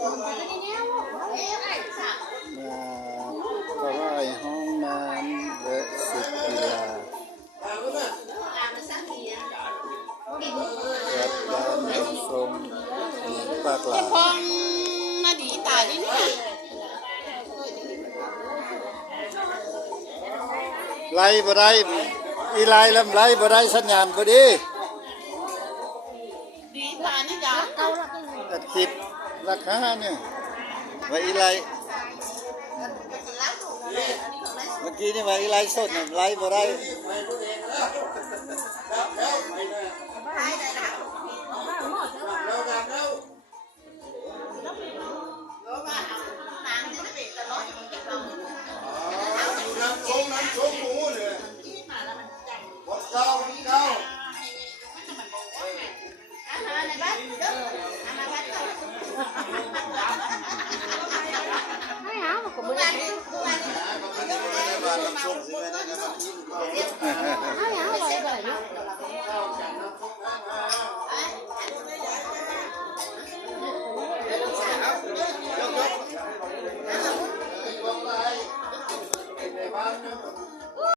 ก็ไหว้ห้องน้ำและสุดกีฬาวัดบ้านน้ำส้มปากหลา พองมาดีตายนี่เนี่ย ไล่บ่ได้อีไล่ลำไล่บ่ได้สัญญาณบ่ดี ดีตายนี่จ้ะ อัดคลิปราคาเนี่ยว่าอีไล่เมื่อกี้นี่ว่าอีไล่สดเนี่ยไล่บ่ได้